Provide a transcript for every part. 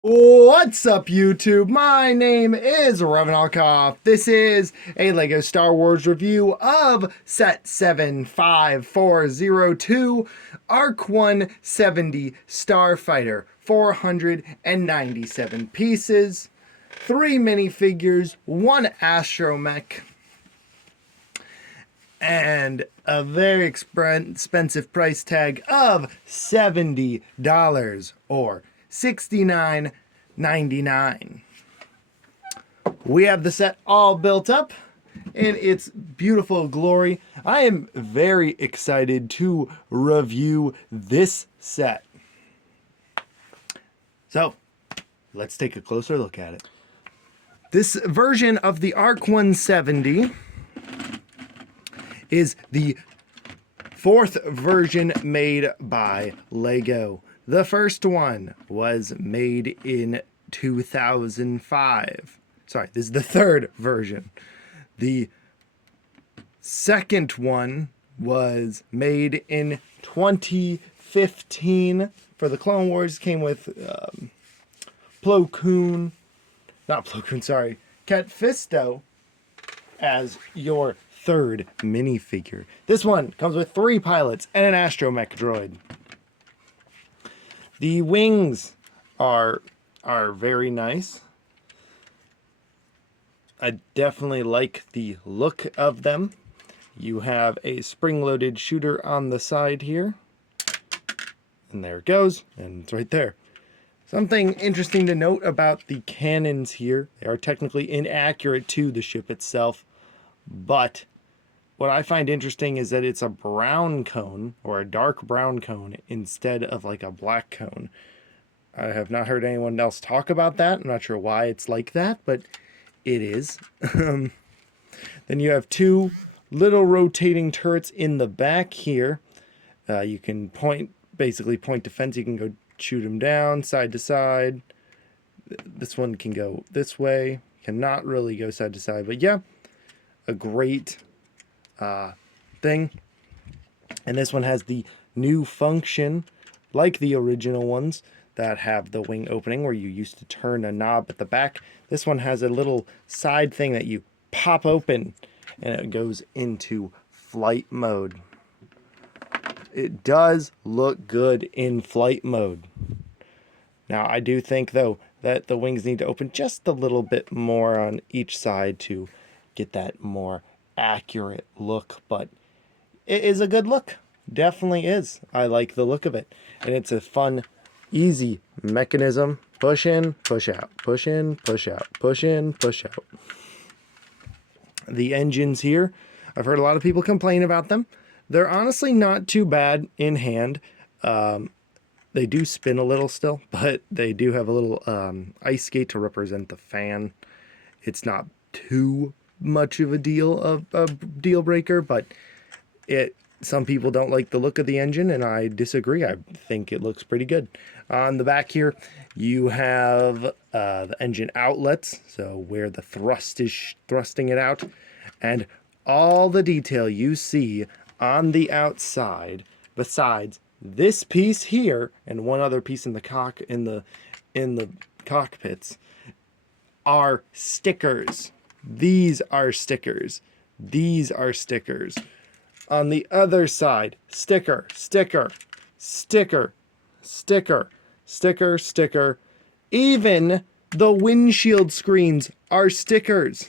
What's up, YouTube? My name is Revanalkoff. This is a LEGO Star Wars review of Set 75402 ARC-170 Starfighter. 497 pieces, 3 minifigures, 1 astromech, and a very expensive price tag of $70 or $69.99. We have the set all built up in its beautiful glory. I am very excited to review this set. So, let's take a closer look at it. This version of the ARC-170 is the 4th version made by LEGO. The first one was made in 2005. Sorry, this is the 3rd version. The second one was made in 2015 for the Clone Wars. Came with Plo Koon, not Plo Koon, sorry, Cat Fisto as your 3rd minifigure. This one comes with 3 pilots and an astromech droid. The wings are very nice. I definitely like the look of them. You have a spring-loaded shooter on the side here. And there it goes, and it's right there. Something interesting to note about the cannons here. They are technically inaccurate to the ship itself, but what I find interesting is that it's a brown cone, or a dark brown cone, instead of like a black cone. I have not heard anyone else talk about that. I'm not sure why it's like that, but it is. Then you have 2 little rotating turrets in the back here. You can basically point defense. You can go shoot them down, side to side. This one can go this way. Cannot really go side to side, but yeah, a great thing. And this one has the new function, like the original ones that have the wing opening where you used to turn a knob at the back. This one has a little side thing that you pop open and it goes into flight mode. It does look good in flight mode. Now I do think though that the wings need to open just a little bit more on each side to get that more accurate look, but it is a good look. Definitely is. I like the look of it, and it's a fun, easy mechanism. Push in, push out, push in, push out, push in, push out. The engines here, I've heard a lot of people complain about them. They're honestly not too bad in hand. They do spin a little still, but they do have a little ice skate to represent the fan. It's not too much of a deal breaker, but some people don't like the look of the engine, and I disagree. I think it looks pretty good. On the back here, you have the engine outlets, so where the thrust is thrusting it out, and all the detail you see on the outside, besides this piece here and one other piece in the cockpits, are stickers. These are stickers. These are stickers. On the other side, sticker, sticker, sticker, sticker, sticker, sticker. Even the windshield screens are stickers.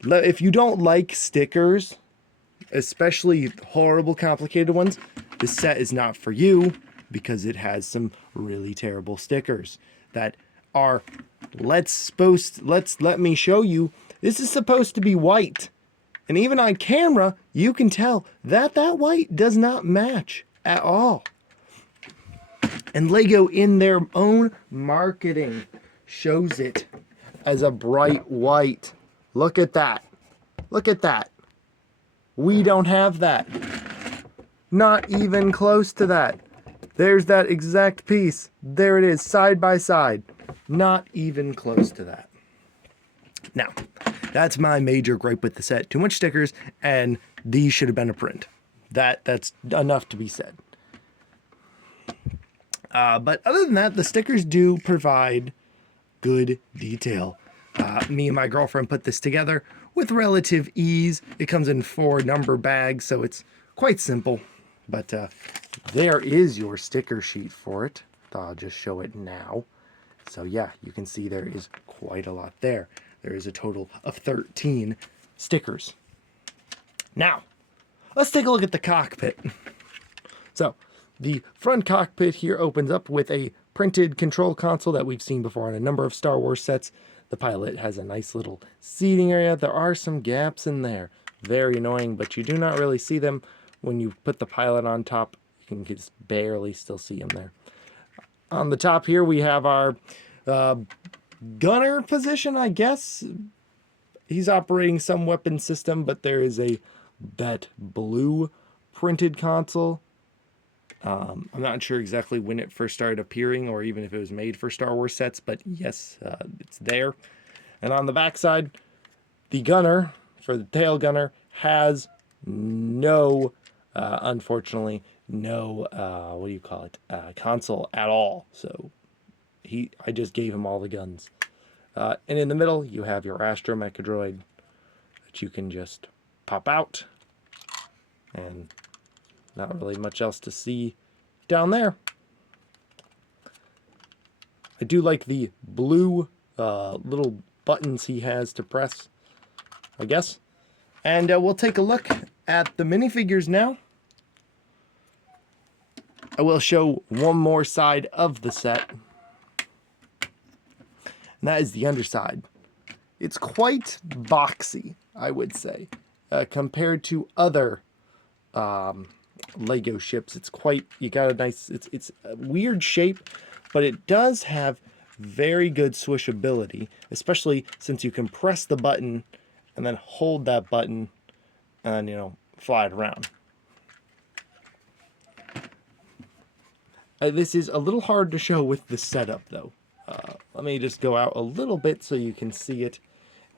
If you don't like stickers, especially horrible, complicated ones, this set is not for you because it has some really terrible stickers that are, let me show you. This is supposed to be white. And even on camera, you can tell that that white does not match at all. And LEGO, in their own marketing, shows it as a bright white. Look at that. Look at that. We don't have that. Not even close to that. There's that exact piece. There it is, side by side. Not even close to that. Now, that's my major gripe with the set. Too much stickers, and these should have been a print. That's enough to be said. But other than that, the stickers do provide good detail. Me and my girlfriend put this together with relative ease. It comes in 4 number bags, so it's quite simple. But there is your sticker sheet for it. I'll just show it now. So yeah, you can see there is quite a lot there. There is a total of 13 stickers. Now, let's take a look at the cockpit. So, the front cockpit here opens up with a printed control console that we've seen before on a number of Star Wars sets. The pilot has a nice little seating area. There are some gaps in there. Very annoying, but you do not really see them when you put the pilot on top. You can just barely still see him there. On the top here, we have our gunner position, I guess. He's operating some weapon system, but there is that blue printed console. I'm not sure exactly when it first started appearing or even if it was made for Star Wars sets, but yes, it's there. And on the back side, the gunner, for the tail gunner, has no, unfortunately, no, console at all. So I just gave him all the guns. And in the middle, you have your astromech droid that you can just pop out. And not really much else to see down there. I do like the blue little buttons he has to press, I guess. And we'll take a look at the minifigures now. I will show one more side of the set. And that is the underside. It's quite boxy, I would say, compared to other Lego ships. It's quite, you got a nice, it's a weird shape, but it does have very good swishability, especially since you can press the button and then hold that button and, fly it around. This is a little hard to show with the setup though. Let me just go out a little bit so you can see it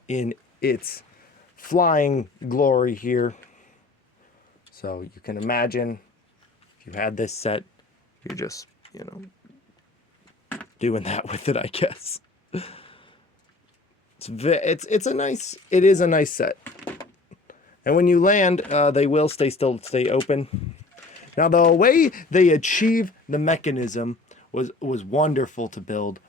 in its flying glory here. So you can imagine if you had this set, you're just, doing that with it, I guess. It is a nice set. And when you land, they will stay open. Now the way they achieve the mechanism was wonderful to build.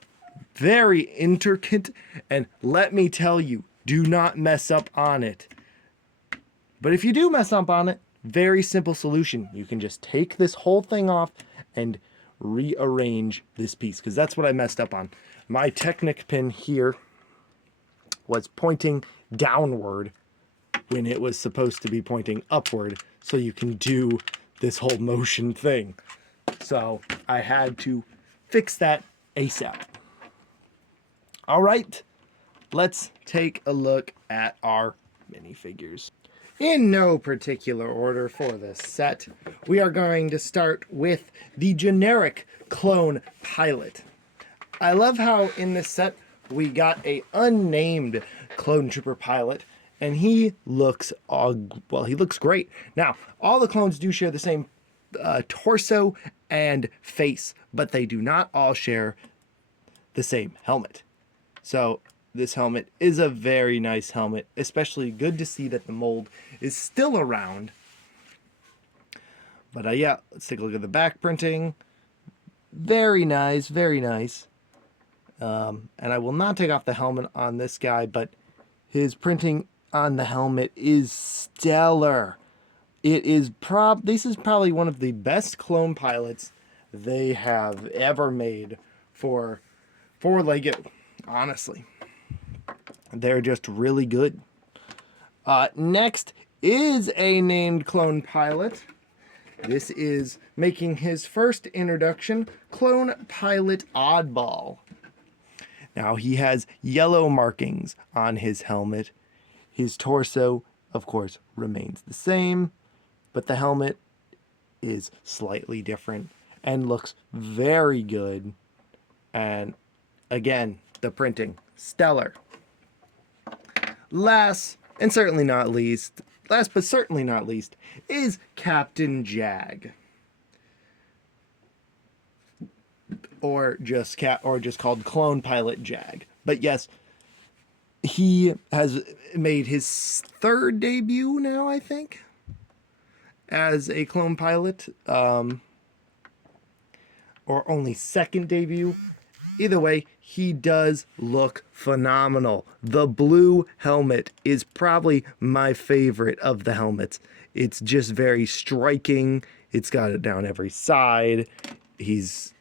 Very intricate, and let me tell you, do not mess up on it. But if you do mess up on it, very simple solution. You can just take this whole thing off and rearrange this piece, because that's what I messed up on. My Technic pin here was pointing downward when it was supposed to be pointing upward, so you can do this whole motion thing. So I had to fix that ASAP. All right, let's take a look at our minifigures. In no particular order for this set, we are going to start with the generic clone pilot. I love how in this set we got a unnamed clone trooper pilot, and he looks, he looks great. Now, all the clones do share the same torso and face, but they do not all share the same helmet. So this helmet is a very nice helmet, especially good to see that the mold is still around. But yeah, let's take a look at the back printing. Very nice, very nice. And I will not take off the helmet on this guy, but his printing on the helmet is stellar. This is probably one of the best clone pilots they have ever made for Lego, honestly. They're just really good. Next is a named clone pilot. This is making his first introduction, Clone Pilot Oddball. Now he has yellow markings on his helmet. His torso, of course, remains the same, but the helmet is slightly different and looks very good. And again, the printing, stellar. Last but certainly not least, is Captain Jag. or just called Clone Pilot Jag. But yes, he has made his third debut now, I think, as a clone pilot, or only second debut. Either way, he does look phenomenal. The blue helmet is probably my favorite of the helmets. It's just very striking. It's got it down every side. It's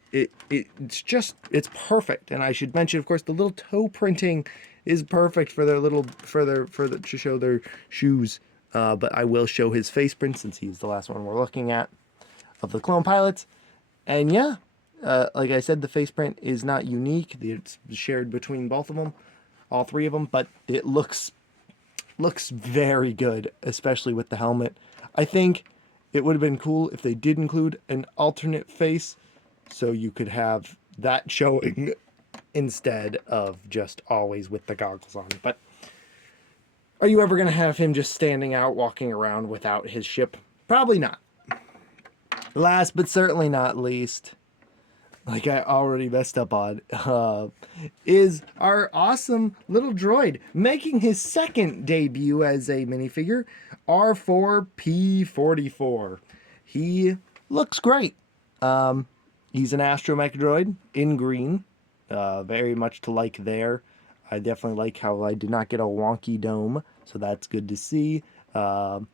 perfect. And I should mention, of course, the little toe printing is perfect for their little to show their shoes. But I will show his face print since he's the last one we're looking at of the clone pilots. And yeah, like I said, the face print is not unique. It's shared between both of them, all three of them, but it looks very good, especially with the helmet. I think it would have been cool if they did include an alternate face, so you could have that showing instead of just always with the goggles on. But are you ever going to have him just standing out, walking around without his ship? Probably not. Last but certainly not least, like I already messed up on, is our awesome little droid making his second debut as a minifigure, R4P44. He looks great. He's an astromech droid in green, very much to like there. I definitely like how I did not get a wonky dome, so that's good to see. The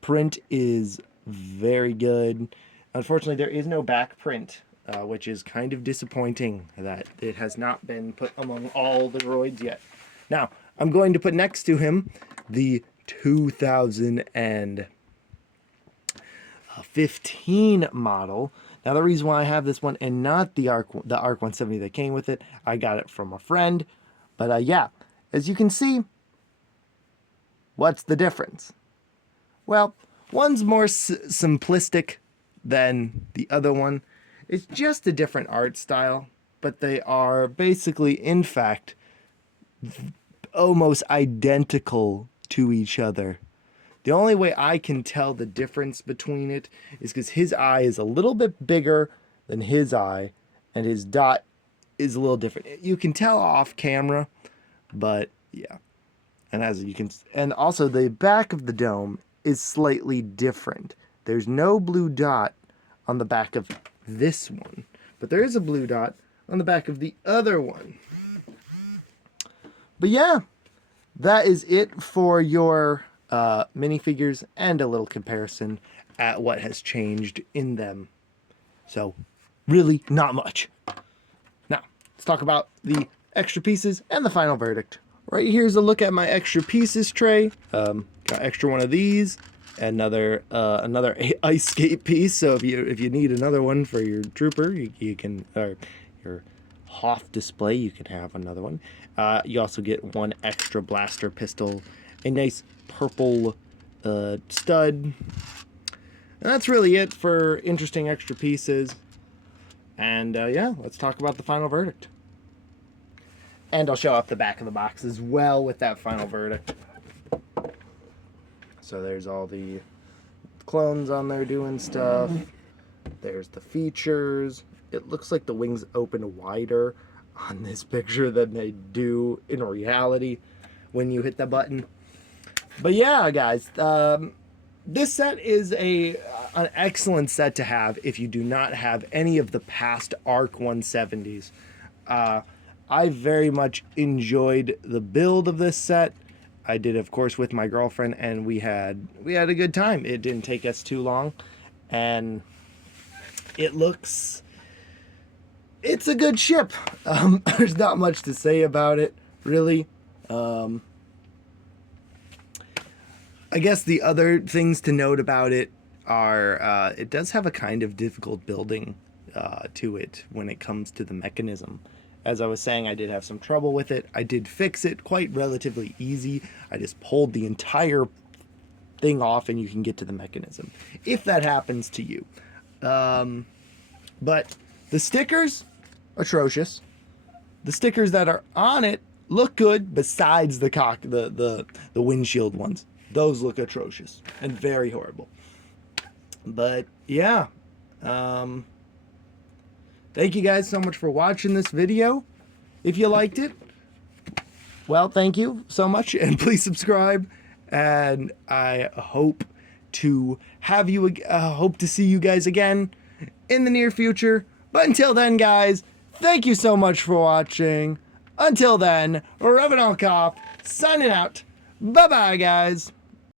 print is very good. Unfortunately, there is no back print, which is kind of disappointing that it has not been put among all the droids yet. Now, I'm going to put next to him the 2015 model. Now, the reason why I have this one and not the ARC-170 that came with it, I got it from a friend. But yeah, as you can see, what's the difference? Well, one's more simplistic than the other one. It's just a different art style, but they are basically, in fact, almost identical to each other. The only way I can tell the difference between it is because his eye is a little bit bigger than his eye, and his dot is a little different. You can tell off camera, but yeah. And also the back of the dome is slightly different. There's no blue dot on the back of this one, but there is a blue dot on the back of the other one. But yeah, that is it for your minifigures and a little comparison at what has changed in them. So really not much. Now let's talk about the extra pieces and the final verdict. Right here's a look at my extra pieces tray. Got extra one of these, another ice skate piece. So if you need another one for your trooper, you can, or your Hoth display, you can have another one. You also get one extra blaster pistol, a nice purple stud, and that's really it for interesting extra pieces. And yeah, let's talk about the final verdict. And I'll show off the back of the box as well with that final verdict. So there's all the clones on there doing stuff. There's the features. It looks like the wings open wider on this picture than they do in reality when you hit the button. But yeah, guys, this set is an excellent set to have if you do not have any of the past ARC-170s. I very much enjoyed the build of this set. I did, of course, with my girlfriend, and we had a good time. It didn't take us too long, and it's a good ship. There's not much to say about it, really. I guess the other things to note about it are it does have a kind of difficult building to it when it comes to the mechanism. As I was saying, I did have some trouble with it. I did fix it quite relatively easy. I just pulled the entire thing off and you can get to the mechanism, if that happens to you. But the stickers, atrocious. The stickers that are on it look good besides the windshield ones. Those look atrocious and very horrible. But yeah, Thank you guys so much for watching this video. If you liked it, well, thank you so much, and please subscribe. And I hope to have you, hope to see you guys again in the near future. But until then, guys, thank you so much for watching. Until then, Revenant Cop signing out. Bye-bye, guys.